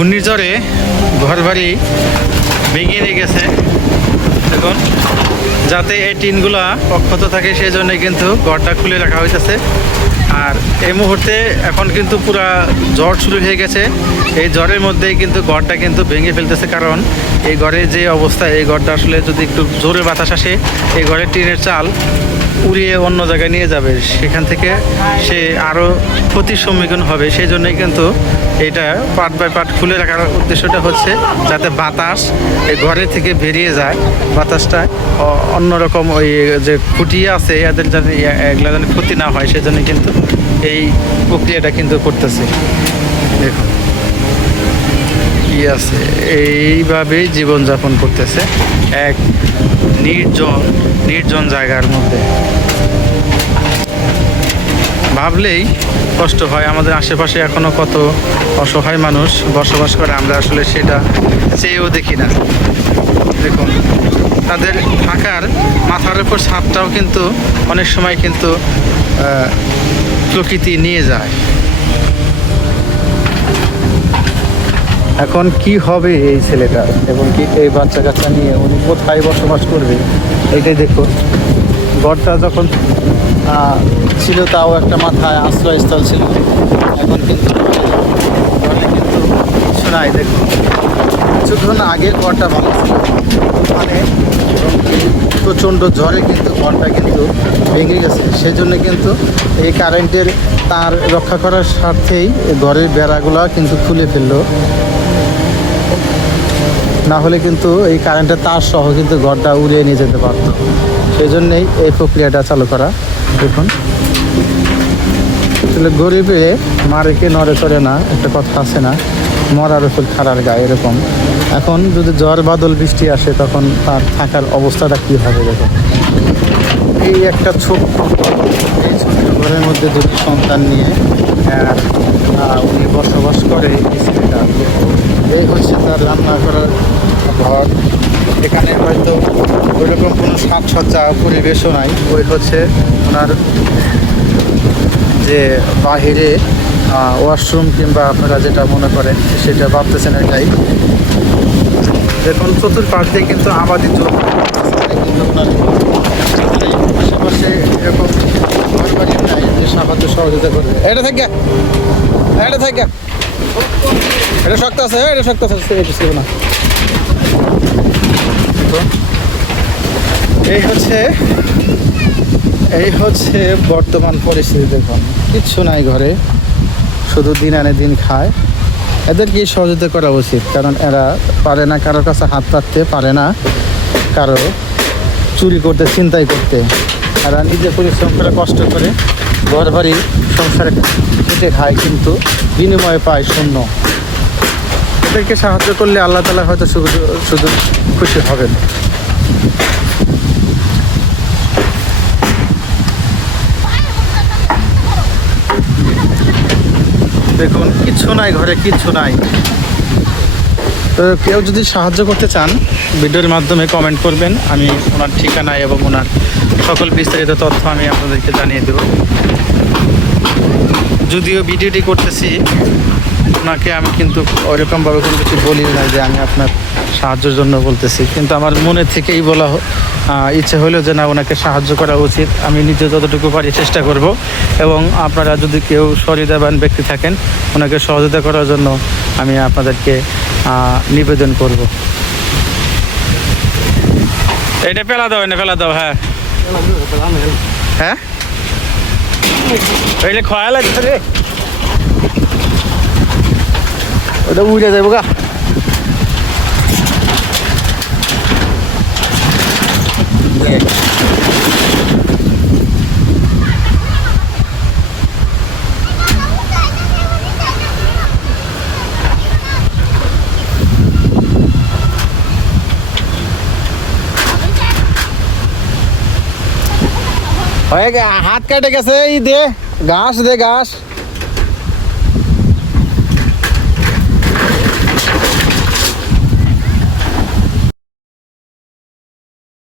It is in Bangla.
ঘূর্ণিঝড়ে ঘরবাড়ি ভেঙে দিয়ে গেছে। দেখুন, যাতে এই টিনগুলা অক্ষত থাকে সেই জন্য কিন্তু ঘরটা খুলে রাখা হইতেছে। আর এই মুহূর্তে এখন কিন্তু পুরা ঝড় শুরু হয়ে গেছে। এই ঝড়ের মধ্যেই কিন্তু ঘরটা কিন্তু ভেঙে ফেলতেছে, কারণ এই ঘরের যে অবস্থা, এই ঘরটা আসলে যদি একটু জোরে বাতাস আসে এই ঘরের টিনের চাল উড়িয়ে অন্য জায়গায় নিয়ে যাবে, সেখান থেকে সে আরও ক্ষতির সম্মুখীন হবে। সেই জন্যই কিন্তু এটা পার্ট বাই পার্ট খুলে রাখার উদ্দেশ্যটা হচ্ছে যাতে বাতাস এই ঘরের থেকে বেরিয়ে যায়, বাতাসটা অন্যরকম ওই যে খুঁটিয়ে আছে এদের যাতে এগুলো যেন ক্ষতি না হয়, সেজন্য কিন্তু এই প্রক্রিয়াটা কিন্তু করতেছে। দেখুন কি আছে, এইভাবেই জীবনযাপন করতেছে এক নির্জন জায়গার মধ্যে। ভাবলেই কষ্ট হয়, আমাদের আশেপাশে এখনো কত অসহায় মানুষ বসবাস করে, আমরা আসলে সেটা চেয়েও দেখি না। দেখুন, তাদের থাকার মাথার উপর ছাদটাও কিন্তু অনেক সময় কিন্তু প্রকৃতি নিয়ে যায়। এখন কি হবে এই ছেলেটা এবং কি এই বাচ্চা কাচ্চা নিয়ে উনি কোথায় বসবাস করবে, এইটাই দেখুন। ঘরটা যখন ছিল তাও একটা মাথায় আশ্রয়স্থল ছিল, এখন কিন্তু ঘরে কিন্তু কিছু নাই। দেখুন, কিছুক্ষণ আগের ঘরটা ভালো ছিল, মানে প্রচণ্ড ঝড়ে কিন্তু ঘরটা কিন্তু ভেঙে গেছে। সেই জন্য কিন্তু এই কারেন্টের তার রক্ষা করার স্বার্থেই ঘরের বেড়াগুলো কিন্তু খুলে ফেললো, না হলে কিন্তু এই কারেন্টের তার সহ কিন্তু ঘরটা উড়িয়ে নিয়ে যেতে পারত। সেই জন্যেই এই প্রক্রিয়াটা চালু করা। দেখুন, আসলে গরিবে মারেকে নড়ে চড়ে না, একটা কথা আছে না, মরার ওষুধ খারার গায়ে, এরকম। এখন যদি ঝড় বাদল বৃষ্টি আসে তখন তার থাকার অবস্থাটা কী হবে। দেখুন, এই একটা ছোট্ট ঘরের মধ্যে দুটি সন্তান নিয়ে উনি বসবাস করে এই ছেলেটা। এই হচ্ছে তার রান্না করার ঘর। এখানে হয়তো ওইরকম কোনো সাজসজ্জা পরিবেশও নাই। ওই হচ্ছে ওনার যে বাহিরে ওয়াশরুম কিংবা আপনারা যেটা মনে করেন সেটা ভাবতেছেন এটাই। দেখুন, চতুর্পাশ দিয়ে কিন্তু আবাদি জমি, কিন্তু ওনার আশেপাশে এরকম ঘর বাড়ি নাই যে সাহায্য সহযোগিতা করবে। এটা থাকে এটা শক্ত আছে, এটা শক্ত আছে, এটা ছিল না। এই হচ্ছে বর্তমান পরিস্থিতি। দেখুন, কিচ্ছু নাই ঘরে, শুধু দিন আনে দিন খায়। এদেরকে সহযোগিতা করা উচিত, কারণ এরা পারে না কারোর কাছে হাত পাততে, পারে না কারো চুরি করতে, ছিনতাই করতে। এরা নিজে পরিশ্রম করে কষ্ট করে ঘর বাড়ি সংসারে খেটে খায়, কিন্তু বিনিময়ে পায় শূন্য। এদেরকে সাহায্য করলে আল্লাহ তাআলা হয়তো শুধু খুশি হবেন। দেখুন, কিচ্ছু নাই ঘরে, কিচ্ছু নাই। তো কেউ যদি সাহায্য করতে চান ভিডিওর মাধ্যমে কমেন্ট করবেন, আমি ওনার ঠিকানা এবং ওনার সকল বিস্তারিত তথ্য আমি আপনাদেরকে জানিয়ে দেব। যদিও ভিডিওটি করতেছি ওনাকে আমি কিন্তু ওইরকমভাবে কোনো কিছু বলি না যে আমি আপনার সাহায্যের জন্য বলতেছি, কিন্তু আমার মনে থেকেই বলা ইচ্ছে হলো যে না, ওনাকে সাহায্য করা উচিত। আমি নিজে যতটুকু পারি চেষ্টা করব, এবং আপনারা যদি কেউ সহৃদয়বান ব্যক্তি থাকেন ওনাকে সহযোগিতা করার জন্য আমি আপনাদেরকে নিবেদন করব। এটা ফেলা দাও। হ্যাঁ হ্যাঁ, এটা খয়া লাগছে রে, ওটা উড়ে যাবো গা। হাত কেটে গেছে, এই দে ঘাস,